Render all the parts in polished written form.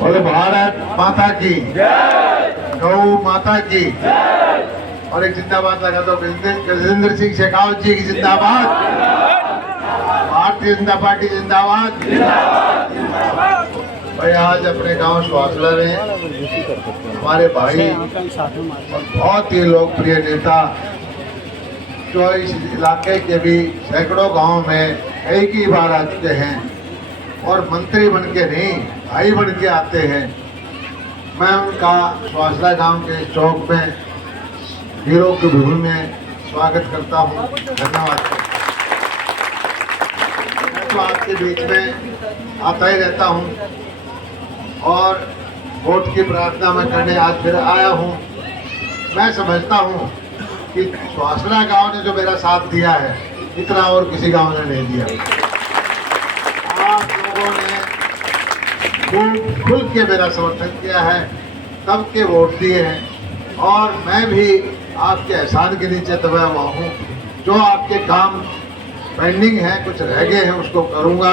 बोले भारत माता की, गौ माता की, और एक जिंदाबाद लगा दो गजेंद्र सिंह शेखावत जी की जिंदाबाद, भारतीय जनता पार्टी जिंदाबाद। भाई आज अपने गांव सुहासला में हमारे भाई और बहुत ही लोकप्रिय नेता जो इस इलाके के भी सैकड़ों गांव में एक ही बार आ चुके हैं और मंत्री बन के नहीं भाई बन के आते हैं, मैं उनका सुहासला गांव के चौक में हीरो की भूमि में स्वागत करता हूं। धन्यवाद। मैं तो आपके बीच में आता ही रहता हूं और वोट की प्रार्थना में करने आज फिर आया हूं। मैं समझता हूं कि सुहासला गांव ने जो मेरा साथ दिया है इतना और किसी गांव ने नहीं दिया। आप लोगों ने खूब खुल के मेरा समर्थन किया है, तब के वोट दिए हैं और मैं भी आपके एहसान के नीचे दबा हुआ हूँ। जो आपके काम पेंडिंग है, कुछ रह गए हैं, उसको करूँगा,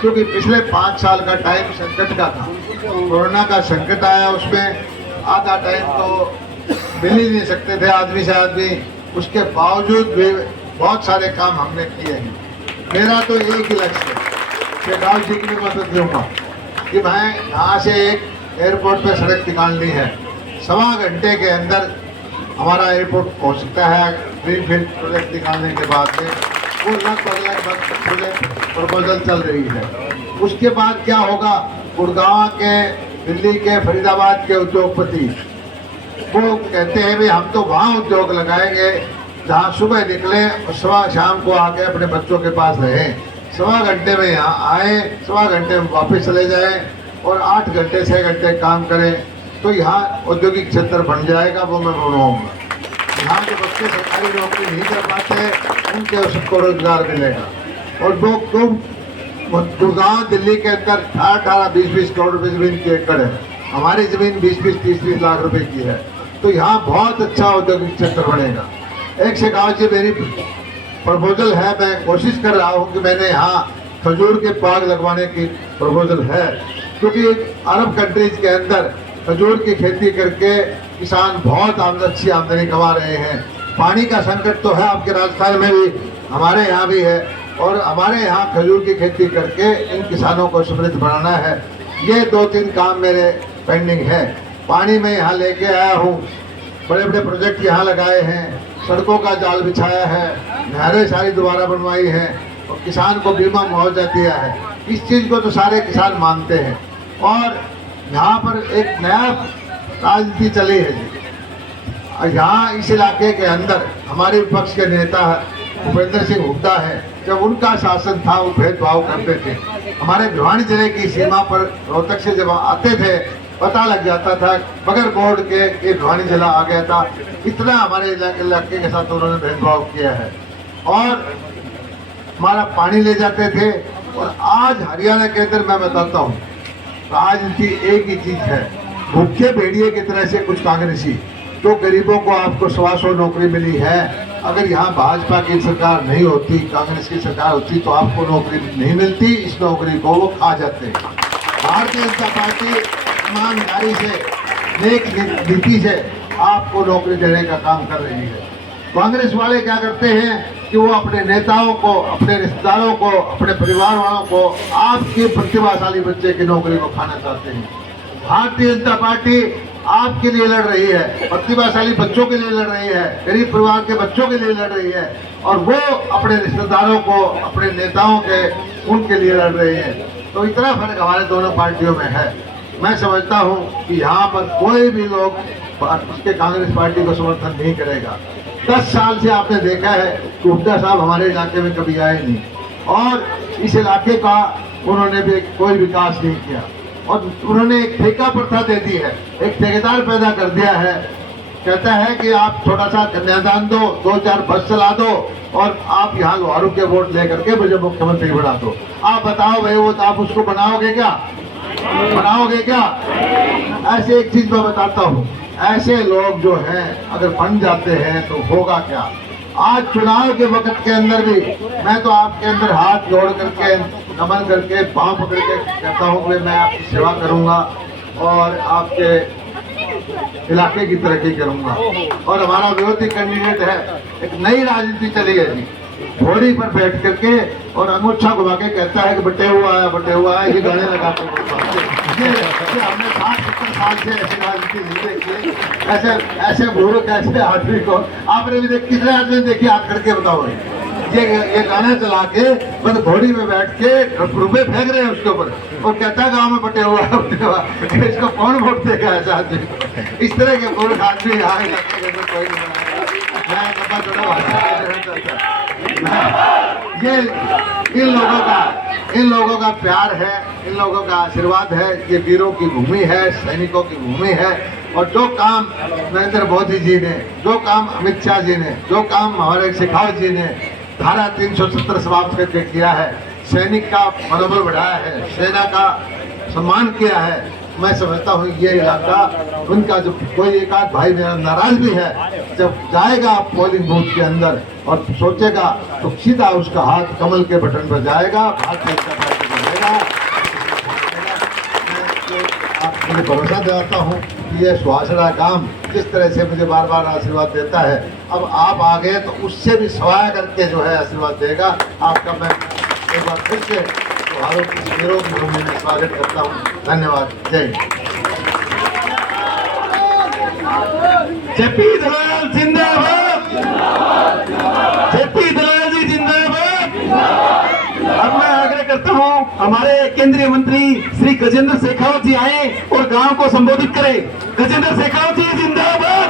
क्योंकि पिछले 5 साल का टाइम संकट का था। कोरोना का संकट आया, उसमें आधा टाइम तो मिल ही नहीं सकते थे आदमी से आदमी, उसके बावजूद भी बहुत सारे काम हमने किए हैं। मेरा तो एक ही लक्ष्य है, शेखावत जी की भी मदद लूँगा कि मैं यहाँ से एक एयरपोर्ट पे सड़क निकालनी है। 1.25 घंटे के अंदर हमारा एयरपोर्ट पहुँच सकता है। ग्रीनफील्ड प्रोजेक्ट निकालने के बाद में वो लगभग प्रोजेक्ट प्रपोजल चल रही है। उसके बाद क्या होगा, गुड़गांव के, दिल्ली के, फरीदाबाद के उद्योगपति वो कहते हैं भाई हम तो वहाँ उद्योग लगाएंगे जहाँ सुबह निकले और सुबह शाम को आके अपने बच्चों के पास रहें। 1.25 घंटे में यहाँ आए, 1.25 घंटे में वापस चले जाएं और 8 घंटे 6 घंटे काम करें, तो यहाँ औद्योगिक क्षेत्र बन जाएगा। वो मैं बनवाऊँगा। यहाँ के बच्चे सरकारी नौकरी नहीं कर पाते, उनके सबको रोजगार मिलेगा। और लोग गुड़गांव दिल्ली के अंदर 18-20 करोड़ रुपये जमीन की एकड़ है, हमारी जमीन 20-30 लाख रुपए की है, तो यहाँ बहुत अच्छा औद्योगिक क्षेत्र बनेगा। एक शेखावत जी मेरी प्रपोजल है, मैं कोशिश कर रहा हूँ कि मैंने यहाँ खजूर के बाग लगवाने की प्रपोजल है, क्योंकि अरब कंट्रीज के अंदर खजूर की खेती करके किसान बहुत अच्छी आमदनी कमा रहे हैं। पानी का संकट तो है आपके राजस्थान में भी, हमारे यहाँ भी है, और हमारे यहाँ खजूर की खेती करके इन किसानों को समृद्ध बनाना है। ये 2-3 काम मेरे पेंडिंग है। पानी में यहाँ लेके आया हूँ, बड़े बड़े प्रोजेक्ट यहाँ लगाए हैं, सड़कों का जाल बिछाया है, नहरें सारी दोबारा बनवाई हैं और किसान को बीमा मुआवजा दिया है। इस चीज़ को तो सारे किसान मानते हैं। और यहाँ पर एक नया राजनीति चली है जी। यहाँ इस इलाके के अंदर हमारे विपक्ष के नेता भूपेंद्र सिंह हुड्डा है, जब उनका शासन था वो भेदभाव करते थे। हमारे भिवानी जिले की सीमा पर रोहतक से जब आते थे पता लग जाता था, बगैर बोर्ड के ये भिवानी जिला आ गया था। इतना हमारे इलाके के साथ उन्होंने भेदभाव किया है और हमारा पानी ले जाते थे। और आज हरियाणा के अंदर मैं बताता हूँ, राजनीति एक ही चीज है, भूखे भेड़िए की तरह से कुछ कांग्रेसी, तो गरीबों को आपको 125 नौकरी मिली है। अगर यहाँ भाजपा की सरकार नहीं होती, कांग्रेस की सरकार होती, तो आपको नौकरी नहीं मिलती। इस नौकरी को वो खा जाते हैं। भारतीय जनता पार्टी ईमानदारी से, नेक नीति से आपको नौकरी देने का काम कर रही है। कांग्रेस वाले क्या करते हैं कि वो अपने नेताओं को, अपने रिश्तेदारों को, अपने परिवार वालों को, आपके प्रतिभाशाली बच्चे की नौकरी को खाना चाहते हैं। भारतीय जनता पार्टी आपके लिए लड़ रही है, प्रतिभाशाली बच्चों के लिए लड़ रही है, गरीब परिवार के बच्चों के लिए लड़ रही है, और वो अपने रिश्तेदारों को, अपने नेताओं के, उनके लिए लड़ रही है। तो इतना फर्क हमारे दोनों पार्टियों में है। मैं समझता हूँ कि यहाँ पर कोई भी लोग उसके कांग्रेस पार्टी को समर्थन नहीं करेगा। 10 साल से आपने देखा है कि हुड्डा साहब हमारे इलाके में कभी आए नहीं और इस इलाके का उन्होंने भी कोई विकास नहीं किया। और उन्होंने एक ठेका प्रथा दे दी है, एक ठेकेदार पैदा कर दिया है। कहता है कि आप थोड़ा सा कन्यादान दो, 2-4 बस चला दो और आप यहाँ लोहारू के वोट लेकर के मुझे मुख्यमंत्री बना दो। आप बताओ भाई, वो आप उसको बनाओगे क्या? बनाओगे क्या? ऐसे एक चीज मैं बताता हूँ, ऐसे लोग जो हैं अगर बन जाते हैं तो होगा क्या। आज चुनाव के वक्त के अंदर भी मैं तो आपके अंदर हाथ जोड़ करके नमन करके पांव पकड़ के कहता हूँ कि मैं आपकी सेवा करूँगा और आपके इलाके की तरक्की करूँगा। और हमारा विरोधी कैंडिडेट है, एक नई राजनीति चली है जी, घोड़ी पर बैठ करके और अंगूठा घुमा के कहता है कि बटे हुआ है, ये गाने लगा के ये हमने 60-70 साल से ऐसी राजनीति नहीं देखी। ऐसे मूर्ख ऐसे आदमी को आपने भी कितने आदमी देखिए, हाथ करके बताओ। ये गाना चला के बस घोड़ी में बैठ के रुपए फेंक रहे हैं उसके ऊपर और कहता है गाँव में बटे हुआ इसको कौन वोट देगा ऐसा आदमी। इस तरह के मूर्ख आदमी यहाँ इलाके के अंदर कोई नहीं बनाएगा। मैं कपा चढ़ा ये इन लोगों का प्यार है, इन लोगों का आशीर्वाद है। ये वीरों की भूमि है, सैनिकों की भूमि है। और जो काम नरेंद्र मोदी जी ने, जो काम अमित शाह जी ने, जो काम हमारे शेखावत जी ने धारा 370 समाप्त करके किया है, सैनिक का मनोबल बढ़ाया है, सेना का सम्मान किया है, मैं समझता हूँ ये इलाका उनका जो कोई एक आध भाई मेरा नाराज भी है, जब जाएगा पोलिंग बूथ के अंदर और सोचेगा तो सीधा उसका हाथ कमल के बटन पर जाएगा, भारतीय जनता पार्टी बढ़ेगा। मुझे भरोसा दिलाता हूँ कि ये सुहासड़ा काम जिस तरह से मुझे बार बार आशीर्वाद देता है, अब आप आ गए तो उससे भी सवाया करके जो है आशीर्वाद देगा आपका। मैं एक बार फिर से त्योहारों की वीरों की भूमि में स्वागत करता हूँ। धन्यवाद। जय जेपी दलाल जिंदाबाद, जेपी दलाल जी जिंदाबाद। अब मैं आग्रह करता हूँ हमारे केंद्रीय मंत्री श्री गजेंद्र शेखावत जी आए और गांव को संबोधित करें। गजेंद्र शेखावत जी जिंदाबाद।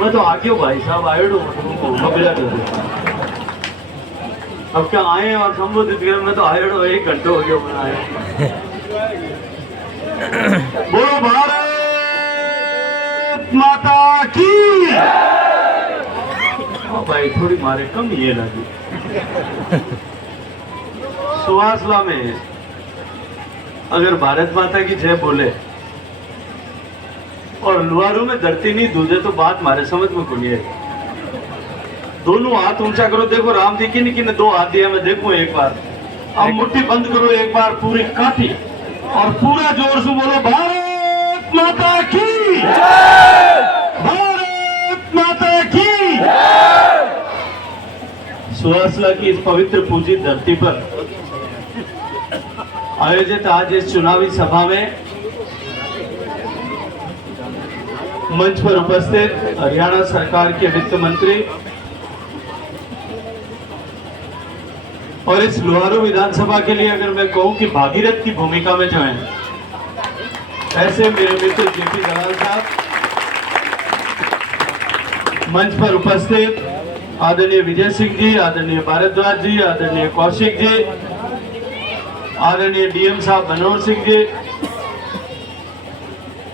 मैं तो आगे हूँ भाई साहब, आए अब क्या आए और संबोधित करें। मैं तो आए 1 घंटे हो गया बनाए। बोलो भारत माता की। भाई थोड़ी मारे कम ये लगी। सुहासला में अगर भारत माता की जय बोले और लुहारू में धरती नहीं दूधे तो बात मारे समझ में को नहीं है। दोनों हाथ ऊंचा करो, देखो राम जी किन किन 2 हाथ दिया, मैं देखूं एक बार। अब मुट्ठी बंद करो एक बार पूरी काठी और पूरा जोर से बोलो भारत माता की, भारत माता की। सुहासला की इस पवित्र पूजित धरती पर आयोजित आज इस चुनावी सभा में मंच पर उपस्थित हरियाणा सरकार के वित्त मंत्री और इस लुहारू विधानसभा के लिए अगर मैं कहूं कि भागीरथ की भूमिका में जो है, ऐसे मेरे मित्र जेपी दलाल साहब, मंच पर उपस्थित आदरणीय विजय सिंह जी, आदरणीय भारद्वाज जी, आदरणीय कौशिक जी, आदरणीय डीएम साहब मनोहर सिंह जी,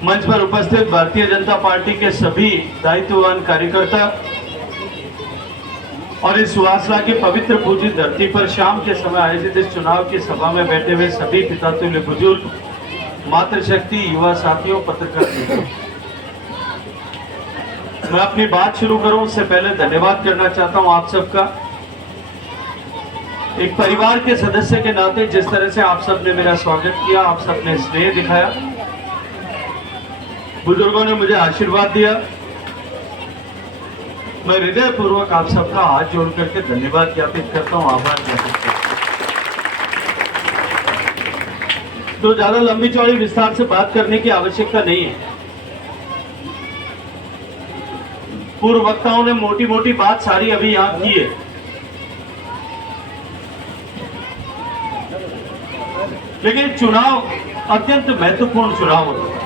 मंच पर उपस्थित भारतीय जनता पार्टी के सभी दायित्ववान कार्यकर्ता और इस सुहासला की पवित्र पूजित धरती पर शाम के समय आयोजित इस चुनाव की सभा में बैठे हुए सभी पितातुल्य बुजुर्ग, मातृशक्ति, युवा साथियों, पत्रकार मित्रों, मैं अपनी बात शुरू करूं उससे पहले धन्यवाद करना चाहता हूं आप सबका। एक परिवार के सदस्य के नाते जिस तरह से आप सब ने मेरा स्वागत किया, आप सब ने स्नेह दिखाया, बुजुर्गों ने मुझे आशीर्वाद दिया, मैं हृदय पूर्वक आप सबका हाथ जोड़ करके धन्यवाद ज्ञापित करता हूं, आभार ज्ञापित करता हूं। तो ज्यादा लंबी चौड़ी विस्तार से बात करने की आवश्यकता नहीं है। पूर्व वक्ताओं ने मोटी मोटी बात सारी अभी यहां की है। लेकिन चुनाव अत्यंत महत्वपूर्ण चुनाव होता है।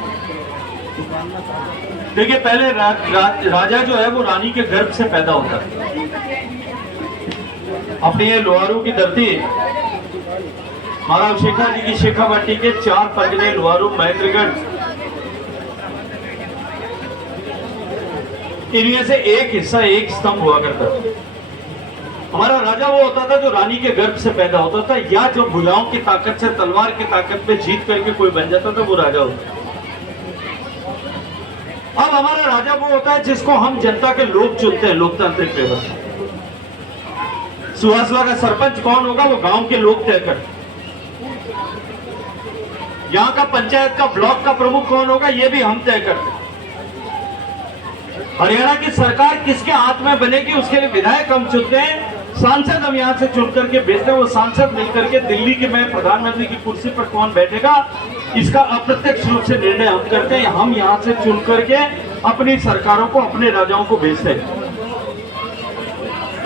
देखिए पहले राजा जो है वो रानी के गर्भ से पैदा होता है। अपनी ये लोहारू की धरती महाराज शेखा जी की शेखावाटी के 4 परगने लोहारू, महेंद्रगढ़, इनमें से एक हिस्सा एक स्तंभ हुआ करता था। हमारा राजा वो होता था जो रानी के गर्भ से पैदा होता था, या जो भुजाओं की ताकत से, तलवार की ताकत पे जीत करके कोई बन जाता था, वो राजा होता था। अब हमारा राजा वो होता है जिसको हम जनता के लोग चुनते हैं, लोकतांत्रिक व्यवस्था। सुहासला का सरपंच कौन होगा वो गांव के लोग तय करते। यहाँ का पंचायत का ब्लॉक का प्रमुख कौन होगा ये भी हम तय करते। हरियाणा की सरकार किसके हाथ में बनेगी उसके लिए विधायक हम चुनते हैं, सांसद हम यहाँ से चुन करके भेजते हैं। वो सांसद मिलकर के दिल्ली के में प्रधानमंत्री की कुर्सी पर कौन बैठेगा इसका अप्रत्यक्ष रूप से निर्णय हम करते हैं। हम यहाँ से चुन करके अपनी सरकारों को, अपने राजाओं को भेजते हैं।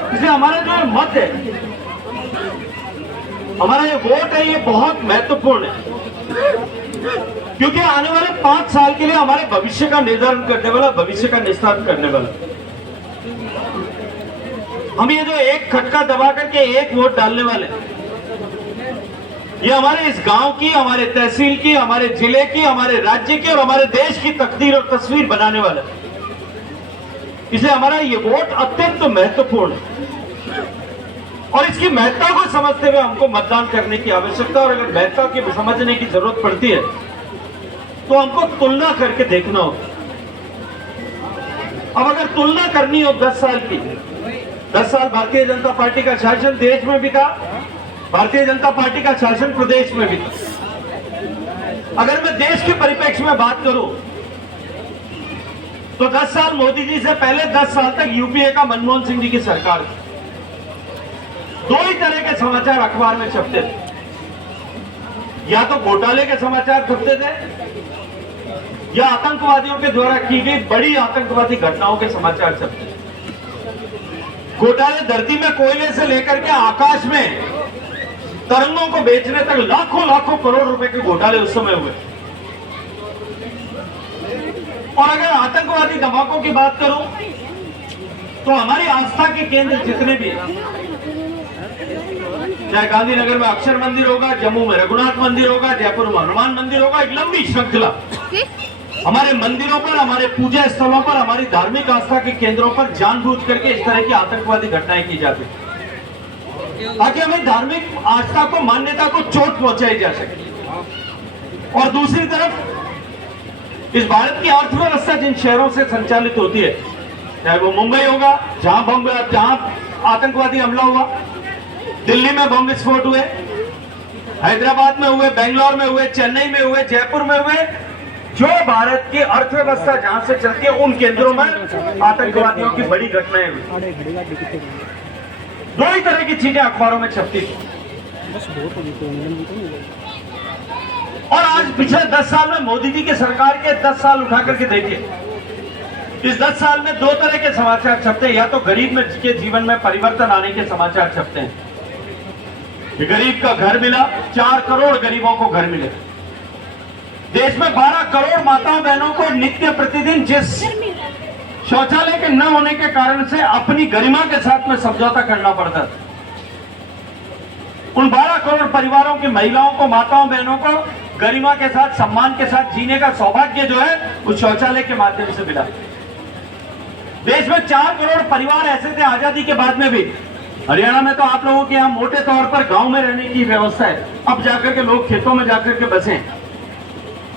इसलिए हमारा जो मत है, हमारा ये वोट है, ये बहुत महत्वपूर्ण है, क्योंकि आने वाले 5 साल के लिए हमारे भविष्य का निर्धारण करने वाला, भविष्य का निस्तारण करने वाला। हम ये जो एक खटका दबा करके एक वोट डालने वाले, ये हमारे इस गांव की, हमारे तहसील की, हमारे जिले की, हमारे राज्य की और हमारे देश की तकदीर और तस्वीर बनाने वाला है। इसलिए हमारा ये वोट अत्यंत महत्वपूर्ण है और इसकी महत्ता को समझते हुए हमको मतदान करने की आवश्यकता, और अगर महत्ता की समझने की जरूरत पड़ती है तो हमको तुलना करके देखना होगा। अब अगर तुलना करनी हो 10 साल की, 10 साल भारतीय जनता पार्टी का शासन देश में भी था, भारतीय जनता पार्टी का शासन प्रदेश में भी था। अगर मैं देश के परिप्रेक्ष्य में बात करूं तो 10 साल मोदी जी से पहले 10 साल तक यूपीए का मनमोहन सिंह जी की सरकार थी। 2 ही तरह के समाचार अखबार में छपते थे, या तो घोटाले के समाचार छपते थे या आतंकवादियों के द्वारा की गई बड़ी आतंकवादी घटनाओं के समाचार छपते थे। घोटाले धरती में कोयले से लेकर के आकाश में तरंगों को बेचने तक लाखों लाखों करोड़ रुपए के घोटाले उस समय हुए। और अगर आतंकवादी धमाकों की बात करूं तो हमारी आस्था के केंद्र जितने भी हैं, चाहे गांधीनगर में अक्षर मंदिर होगा, जम्मू में रघुनाथ मंदिर होगा, जयपुर में हनुमान मंदिर होगा, एक लंबी श्रृंखला हमारे मंदिरों पर, हमारे पूजा स्थलों पर, हमारी धार्मिक आस्था के केंद्रों पर जानबूझ करके इस तरह की आतंकवादी घटनाएं की जाती है ताकि हमें धार्मिक आस्था को, मान्यता को चोट पहुंचाई जा सके। और दूसरी तरफ इस भारत की अर्थव्यवस्था जिन शहरों से संचालित होती है, चाहे वो मुंबई होगा जहां आतंकवादी हमला हुआ, दिल्ली में बम विस्फोट हुए, हैदराबाद में हुए, बेंगलोर में हुए, चेन्नई में हुए, जयपुर में हुए, जो भारत की अर्थव्यवस्था जहां से चलती है उन केंद्रों में आतंकवादियों की बड़ी घटनाएं हुई। 2 ही तरह की चीजें अखबारों में छपती थी। और आज पिछले 10 साल में मोदी जी की सरकार के 10 साल उठा करके देखिए, इस 10 साल में 2 तरह के समाचार छपते हैं। या तो गरीब में के जीवन में परिवर्तन आने के समाचार छपते हैं, गरीब का घर मिला, 4 करोड़ गरीबों को घर मिले। देश में 12 करोड़ माताओं बहनों को नित्य प्रतिदिन जिस शौचालय के न होने के कारण से अपनी गरिमा के साथ में समझौता करना पड़ता था, उन 12 करोड़ परिवारों की महिलाओं को, माताओं बहनों को गरिमा के साथ, सम्मान के साथ जीने का सौभाग्य जो है उस शौचालय के माध्यम से मिला। देश में 4 करोड़ परिवार ऐसे थे आजादी के बाद में भी। हरियाणा में तो आप लोगों के यहाँ मोटे तौर पर गांव में रहने की व्यवस्था है, अब जाकर के लोग खेतों में जाकर के बसे,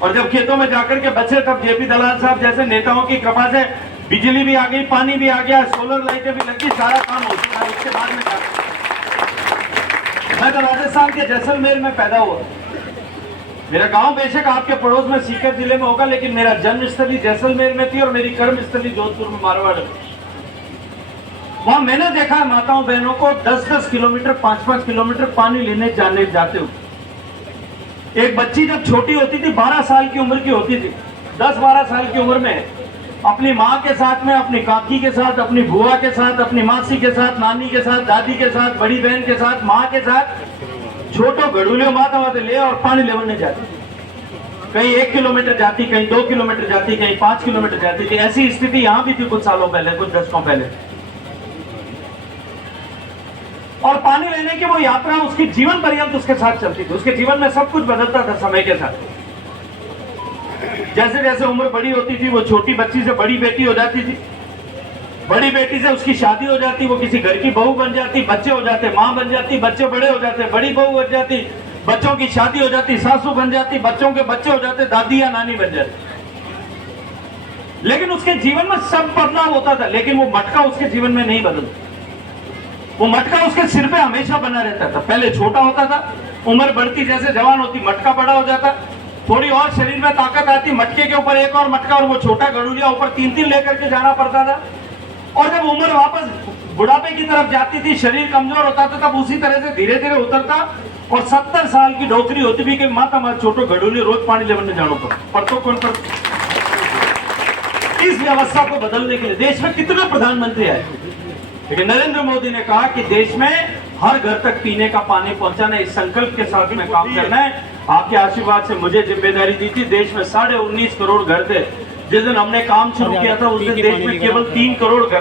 और जब खेतों में जाकर के बचे तब जेपी दलाल साहब जैसे नेताओं की कृपा से बिजली भी आ गई, पानी भी आ गया, सोलर लाइटें भी लगी, सारा काम हो चुका है। उसके बाद में मैं तो राजस्थान के जैसलमेर में पैदा हुआ। मेरा गांव बेशक आपके पड़ोस में सीकर जिले में होगा, लेकिन मेरा जन्मस्थली जैसलमेर में थी और मेरी कर्मस्थली जोधपुर में मारवाड़ में। वहां मैंने देखा है माताओं बहनों को 10-10 किलोमीटर, 5-5 किलोमीटर पानी लेने जाने जाते हुए। एक बच्ची जब छोटी होती थी, 12 साल की उम्र की होती थी, 10-12 साल की उम्र में अपनी माँ के साथ में, अपनी काकी के साथ, अपनी बुआ के साथ, अपनी मासी के साथ, नानी के साथ, दादी के साथ, बड़ी बहन के साथ, माँ के साथ छोटो गड़ूलियों माता माते ले और पानी लेवलने जाती। कहीं 1 किलोमीटर जाती, कहीं 2 किलोमीटर जाती, कहीं 5 किलोमीटर जाती थी। ऐसी स्थिति यहाँ भी थी कुछ सालों पहले, कुछ दशकों पहले। और पानी लेने की वो यात्रा उसकी जीवन पर्यंत उसके साथ चलती थी। उसके जीवन में सब कुछ बदलता था समय के साथ। जैसे जैसे उम्र बड़ी होती थी, वो छोटी बच्ची से बड़ी बेटी हो जाती थी, बड़ी बेटी से उसकी शादी हो जाती, वो किसी घर की बहू बन जाती, बच्चे हो जाते, माँ बन जाती, बच्चे बड़े हो जाते, बड़ी बहू बन जाती, बच्चों की शादी हो जाती, सासू बन जाती, बच्चों के बच्चे हो जाते, दादी या नानी बन जाती। लेकिन उसके जीवन में सब बदलाव होता था, लेकिन वो मटका उसके जीवन में नहीं बदलता। वो मटका उसके सिर पे हमेशा बना रहता था। पहले छोटा होता था, उम्र बढ़ती जैसे जवान होती मटका बड़ा हो जाता, थोड़ी और शरीर में ताकत आती, मटके के ऊपर एक और मटका और वो छोटा गड़ूलिया ऊपर 3-3 लेकर के जाना पड़ता था। और जब उम्र वापस बुढ़ापे की तरफ जाती थी, शरीर कमजोर होता था, तब उसी तरह से धीरे धीरे उतरता और 70 साल की डोकरी होती भी कि माता माता छोटो गड़ूली रोज पानी लेने जानो पर तो कौन पर। इस व्यवस्था को बदलने के लिए देश में कितने प्रधानमंत्री आए, लेकिन नरेंद्र मोदी ने कहा कि देश में हर घर तक पीने का पानी पहुंचाना, इस संकल्प के साथ में काम करना है। आपके आशीर्वाद से मुझे जिम्मेदारी दी थी। देश में 19.5 करोड़ घर थे। जिस दिन हमने काम शुरू किया था उस दिन देश में केवल 3 करोड़ घर